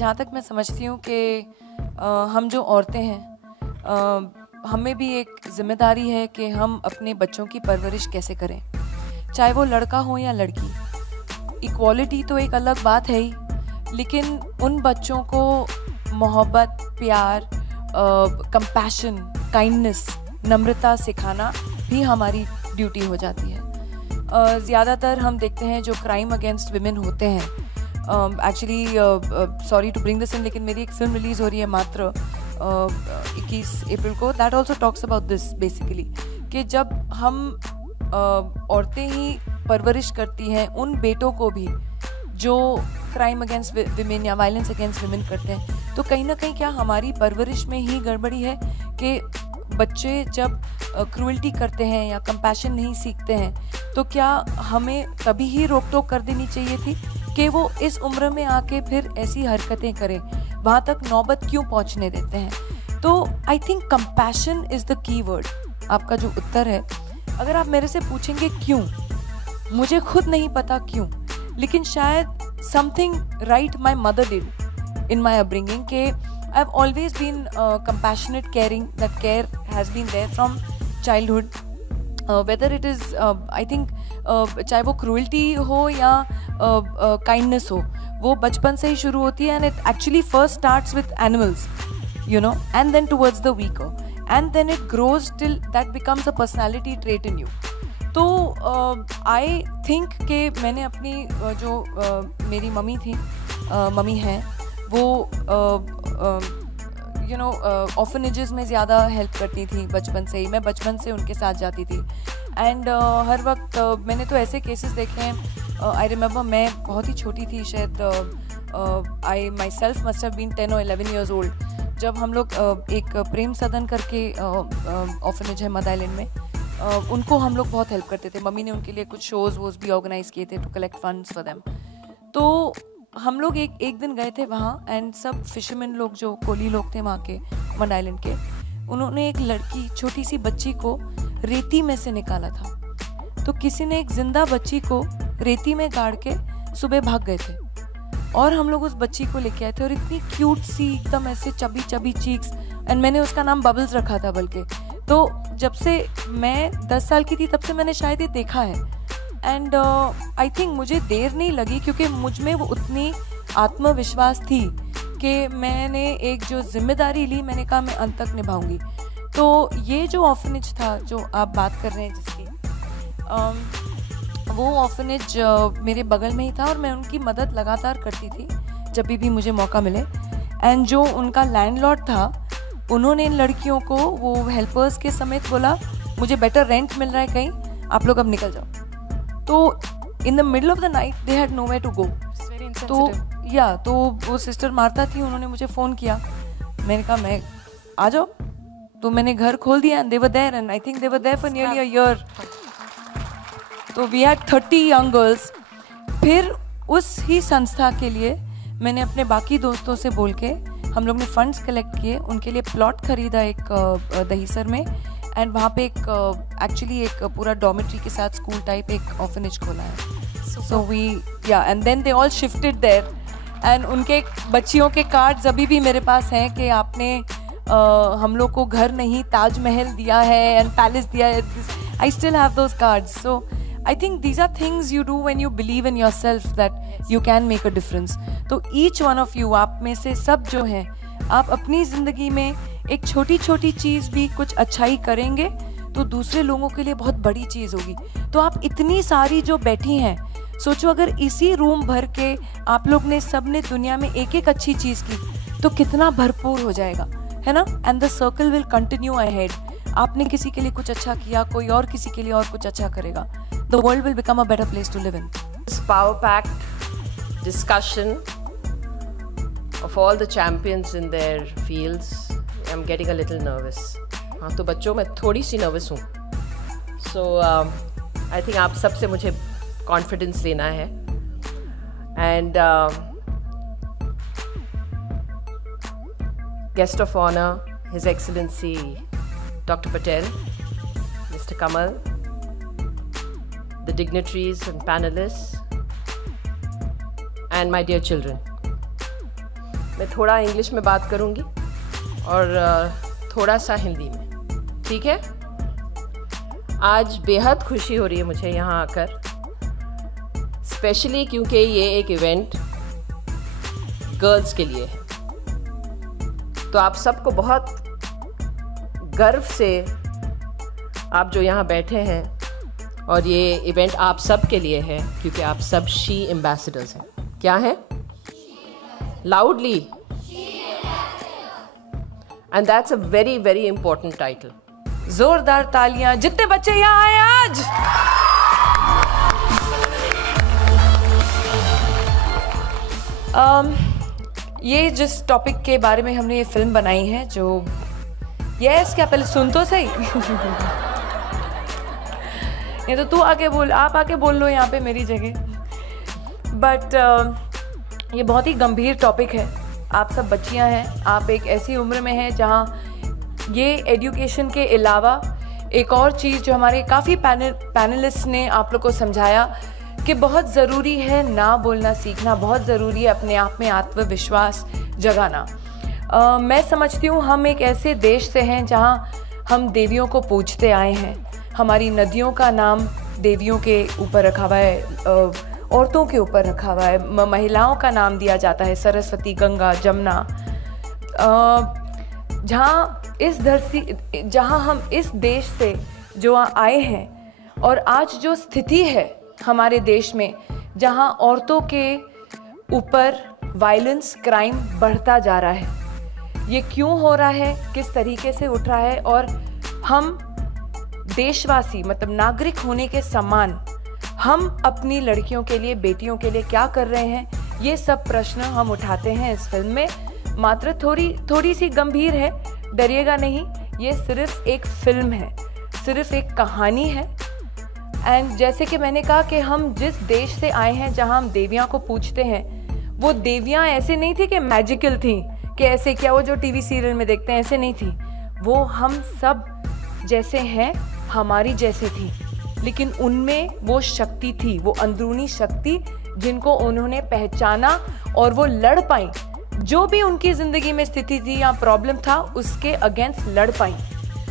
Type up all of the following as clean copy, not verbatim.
जहाँ तक मैं समझती हूँ कि हम जो औरतें हैं हमें भी एक जिम्मेदारी है कि हम अपने बच्चों की परवरिश कैसे करें, चाहे वो लड़का हो या लड़की। इक्वालिटी तो एक अलग बात है ही, लेकिन उन बच्चों को मोहब्बत, प्यार, कंपैशन, काइंडनेस, नम्रता सिखाना भी हमारी ड्यूटी हो जाती है। ज़्यादातर हम देखते हैं जो क्राइम अगेंस्ट विमेन होते हैं, actually sorry to bring this in, लेकिन मेरी एक फिल्म रिलीज़ हो रही है मात्र 21 अप्रैल को, that also talks about this basically, कि जब हम औरतें ही परवरिश करती हैं उन बेटों को भी जो क्राइम अगेंस्ट विमेन या वायलेंस अगेंस्ट विमेन करते हैं, तो कहीं ना कहीं क्या हमारी परवरिश में ही गड़बड़ी है कि बच्चे जब क्रूएल्टी करते हैं या कंपैशन नहीं सीखते हैं, तो क्या हमें तभी ही रोक टोक कर देनी चाहिए थी कि वो इस उम्र में आके फिर ऐसी हरकतें करें, वहाँ तक नौबत क्यों पहुँचने देते हैं। तो I think compassion is the key word. आपका जो उत्तर है, अगर आप मेरे से पूछेंगे क्यों, मुझे खुद नहीं पता क्यों, लेकिन शायद something right my mother did in my upbringing, के I have always been compassionate, caring, that care has been there from childhood, whether it is I think चाहे वो क्रूएल्टी हो या काइंडनेस हो, वो बचपन से ही शुरू होती है, and it actually first starts with animals, you know, and then towards the weaker, and then it grows till that becomes a personality trait in you. तो आई थिंक कि मैंने अपनी जो मेरी मम्मी थी, मम्मी हैं, वो यू नो ऑर्फनेजेस में ज़्यादा हेल्प करती थी बचपन से ही। मैं बचपन से उनके साथ जाती थी, एंड हर वक्त मैंने तो ऐसे केसेस देखे हैं। आई रिमेंबर मैं बहुत ही छोटी थी, शायद I myself must have been 10 or 11 years old, जब हम लोग एक प्रेम सदन करके ऑर्फनेज है मद आइलैंड में, उनको हम लोग बहुत हेल्प करते थे। मम्मी ने उनके लिए कुछ शोज़ वोज़ भी ऑर्गेनाइज़ किए थे to collect funds for them. तो हम लोग एक दिन गए थे वहाँ, एंड सब फिशरमैन लोग, जो कोली लोग थे वहाँ के मड आइलैंड के, उन्होंने एक लड़की, छोटी सी बच्ची को रेती में से निकाला था। तो किसी ने एक जिंदा बच्ची को रेती में गाड़ के सुबह भाग गए थे, और हम लोग उस बच्ची को लेके आए थे, और इतनी क्यूट सी, एकदम ऐसे चबी चबी चीक्स, एंड मैंने उसका नाम बबल्स रखा था बल्कि। तो जब से मैं 10 साल की थी तब से मैंने शायद ये देखा है, एंड आई थिंक मुझे देर नहीं लगी, क्योंकि मुझ में वो उतनी आत्मविश्वास थी कि मैंने एक जो जिम्मेदारी ली, मैंने कहा मैं अंत तक निभाऊंगी। तो ये जो ऑर्फनेज था जो आप बात कर रहे हैं जिसकी, वो ऑर्फनेज मेरे बगल में ही था, और मैं उनकी मदद लगातार करती थी जब भी मुझे मौका मिले। एंड जो उनका लैंडलॉर्ड था, उन्होंने इन लड़कियों को, वो हेल्पर्स के समेत बोला, मुझे बेटर रेंट मिल रहा है कहीं, आप लोग अब निकल जाओ। तो in the middle of the night they had nowhere to go. तो वो सिस्टर मार्था थी, उन्होंने मुझे फ़ोन किया, मैंने कहा मैं आ जाओ। तो मैंने घर खोल दिया, and they were there, and I think they were there for nearly a year. तो वी हैड 30 यंग गर्ल्स। फिर उस ही संस्था के लिए मैंने अपने बाकी दोस्तों से बोल के, हम लोग ने फंड्स कलेक्ट किए, उनके लिए प्लॉट खरीदा एक दहीसर में, एंड वहाँ पे एक एक्चुअली एक पूरा डॉर्मेट्री के साथ स्कूल टाइप एक ऑर्फनेज खोला है। So we and then they all shifted there, and उनके बच्चियों के कार्ड्स अभी भी मेरे पास हैं कि आपने हम लोग को घर नहीं ताजमहल दिया है एंड पैलेस दिया है। I still have those cards. So I think these are things you do when you believe in yourself that you can make a difference. तो each one of you, आप में से सब जो हैं, आप अपनी ज़िंदगी में एक छोटी छोटी चीज़ भी कुछ अच्छाई करेंगे तो दूसरे लोगों के लिए बहुत बड़ी चीज़ होगी. तो आप इतनी सारी जो बैठी हैं, सोचो अगर इसी रूम भर के आप लोग ने सब ने दुनिया में एक एक अच्छी चीज़ की तो कितना भरपूर हो जाएगा, है ना? And the circle will continue ahead. आपने किसी के लिए कुछ अच्छा किया, कोई और किसी के लिए और कुछ अच्छा करेगा. The world will become a better place to live in. This power-packed discussion of all the champions in their fields, I'm getting a little nervous. हाँ तो बच्चों मैं थोड़ी सी nervous हूँ. So I think आप सबसे मुझे confidence लेना है. And guest of honor, His Excellency Dr. Patel, Mr. Kamal, the dignitaries and panelists, and my dear children. मैं थोड़ा इंग्लिश में बात करूँगी और थोड़ा सा हिंदी में, ठीक है? आज बेहद खुशी हो रही है मुझे यहाँ आकर, स्पेशली क्योंकि ये एक इवेंट गर्ल्स के लिए है. तो आप सबको बहुत गर्व से आप जो यहाँ बैठे हैं और ये इवेंट आप सब के लिए है क्योंकि आप सब शी एम्बेसडर्स हैं. क्या है? Loudly. And that's a very very important title. जोरदार तालियां जितने बच्चे यहाँ आए आज. ये जिस टॉपिक के बारे में हमने ये फिल्म बनाई है, जो यस क्या पहले सुन तो सही. नहीं तो तू आके बोल, आप आके बोल लो यहाँ पे मेरी जगह. बट ये बहुत ही गंभीर टॉपिक है. आप सब बच्चियाँ हैं, आप एक ऐसी उम्र में हैं जहाँ ये एजुकेशन के अलावा एक और चीज़ जो हमारे काफ़ी पैनलिस्ट ने आप लोग को समझाया कि बहुत ज़रूरी है ना बोलना सीखना, बहुत ज़रूरी है अपने आप में आत्मविश्वास जगाना. मैं समझती हूँ हम एक ऐसे देश से हैं जहाँ हम देवियों को पूजते आए हैं. हमारी नदियों का नाम देवियों के ऊपर रखा हुआ है, औरतों के ऊपर रखा हुआ है, महिलाओं का नाम दिया जाता है, सरस्वती, गंगा, जमुना. जहाँ हम इस देश से जो आए हैं और आज जो स्थिति है हमारे देश में, जहाँ औरतों के ऊपर वायलेंस, क्राइम बढ़ता जा रहा है, ये क्यों हो रहा है, किस तरीके से उठ रहा है, और हम देशवासी मतलब नागरिक होने के समान हम अपनी लड़कियों के लिए, बेटियों के लिए क्या कर रहे हैं, ये सब प्रश्न हम उठाते हैं इस फिल्म में. मात्र थोड़ी सी गंभीर है, डरिएगा नहीं. ये सिर्फ एक फिल्म है, सिर्फ एक कहानी है. एंड जैसे कि मैंने कहा कि हम जिस देश से आए हैं जहां हम देवियां को पूजते हैं, वो देवियां ऐसे नहीं थी कि मैजिकल थी, कि ऐसे क्या वो जो टीवी सीरियल में देखते हैं, ऐसे नहीं थी. वो हम सब जैसे हैं, हमारी जैसे थी, लेकिन उनमें वो शक्ति थी, वो अंदरूनी शक्ति जिनको उन्होंने पहचाना और वो लड़ पाई. जो भी उनकी ज़िंदगी में स्थिति थी या प्रॉब्लम था, उसके अगेंस्ट लड़ पाई.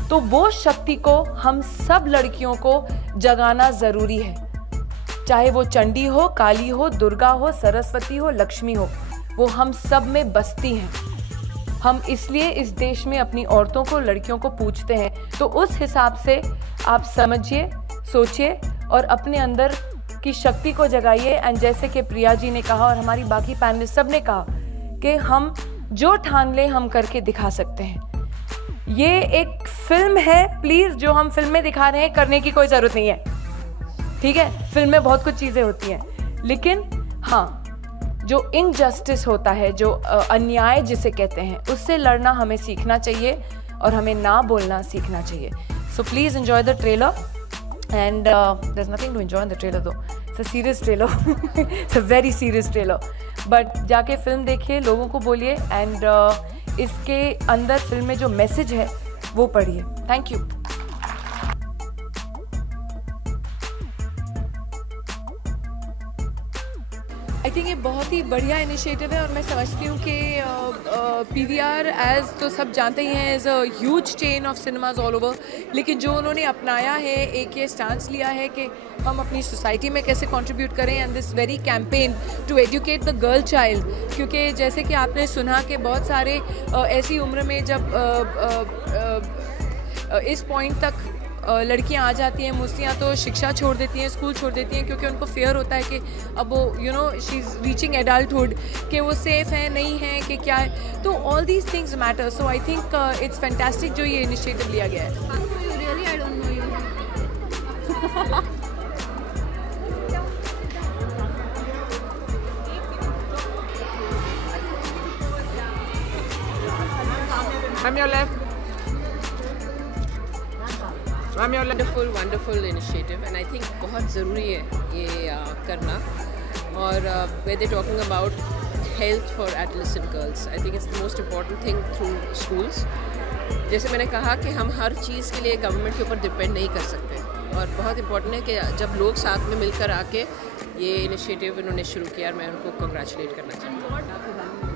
तो वो शक्ति को हम सब लड़कियों को जगाना ज़रूरी है. चाहे वो चंडी हो, काली हो, दुर्गा हो, सरस्वती हो, लक्ष्मी हो, वो हम सब में बसती हैं. हम इसलिए इस देश में अपनी औरतों को, लड़कियों को पूजते हैं. तो उस हिसाब से आप समझिए, सोचिए और अपने अंदर की शक्ति को जगाइए. एंड जैसे कि प्रिया जी ने कहा और हमारी बाकी पैनलिस्ट सब ने कहा कि हम जो ठान लें हम करके दिखा सकते हैं. ये एक फिल्म है, प्लीज़ जो हम फिल्म में दिखा रहे हैं करने की कोई ज़रूरत नहीं है, ठीक है? फिल्म में बहुत कुछ चीज़ें होती हैं, लेकिन हाँ, जो इनजस्टिस होता है, जो अन्याय जिसे कहते हैं, उससे लड़ना हमें सीखना चाहिए और हमें ना बोलना सीखना चाहिए. So please enjoy the trailer. And there's nothing to enjoy in the trailer though. It's a serious trailer. It's a very serious trailer. But जाके फिल्म देखिए, लोगों को बोलिए एंड इसके अंदर फिल्म में जो मैसेज है वो पढ़िए. Thank you. आई थिंक ये बहुत ही बढ़िया इनिशिएटिव है और मैं समझती हूँ कि PVR एज तो सब जानते ही हैं as a huge chain of cinemas all over, लेकिन जो उन्होंने अपनाया है, एक ये स्टांस लिया है कि हम अपनी सोसाइटी में कैसे कंट्रीब्यूट करें and this very campaign to educate the girl child, क्योंकि जैसे कि आपने सुना कि बहुत सारे ऐसी उम्र में जब इस पॉइंट तक लड़कियां आ जाती हैं, मुस्लियाँ तो शिक्षा छोड़ देती हैं, स्कूल छोड़ देती हैं, क्योंकि उनको फेयर होता है कि अब वो शी इज़ रीचिंग एडल्टहुड, कि वो सेफ़ है नहीं है कि क्या है, तो all these things matter. So I think it's fantastic जो ये इनिशिएटिव लिया गया है। I'm your left. Wonderful initiative, and I think बहुत ज़रूरी है ये करना, और where they're talking about health for adolescent girls, I think it's the most important thing through schools. जैसे मैंने कहा कि हम हर चीज़ के लिए गवर्नमेंट के ऊपर डिपेंड नहीं कर सकते, और बहुत इम्पोर्टेंट है कि जब लोग साथ में मिलकर आके ये इनिशिएटिव इन्होंने शुरू किया, और मैं उनको कंग्रेचुलेट करना चाहती हूँ।